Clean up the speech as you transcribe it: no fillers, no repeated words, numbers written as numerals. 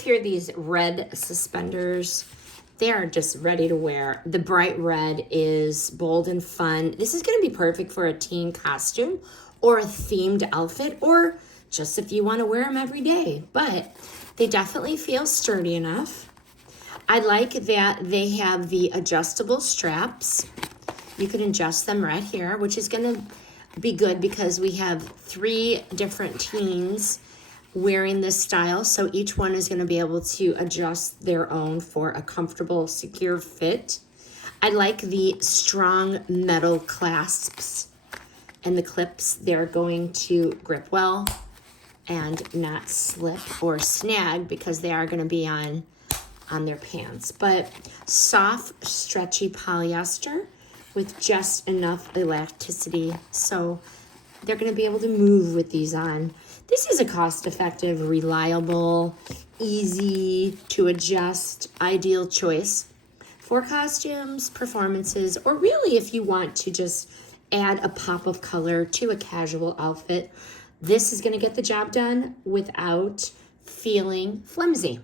have here these red suspenders. They are just ready to wear. The bright red is bold and fun. This is gonna be perfect for a teen costume or a themed outfit, or just if you wanna wear them every day. But they definitely feel sturdy enough. I like that they have the adjustable straps. You can adjust them right here, which is gonna be good because we have 3 different teens wearing this style, so each one is going to be able to adjust their own for a comfortable, secure fit. I like the strong metal clasps and the clips. They're going to grip well and not slip or snag because they are going to be on their pants. But soft, stretchy polyester with just enough elasticity, so they're going to be able to move with these on. This is a cost-effective, reliable, easy to adjust, ideal choice for costumes, performances, or really if you want to just add a pop of color to a casual outfit. This is going to get the job done without feeling flimsy.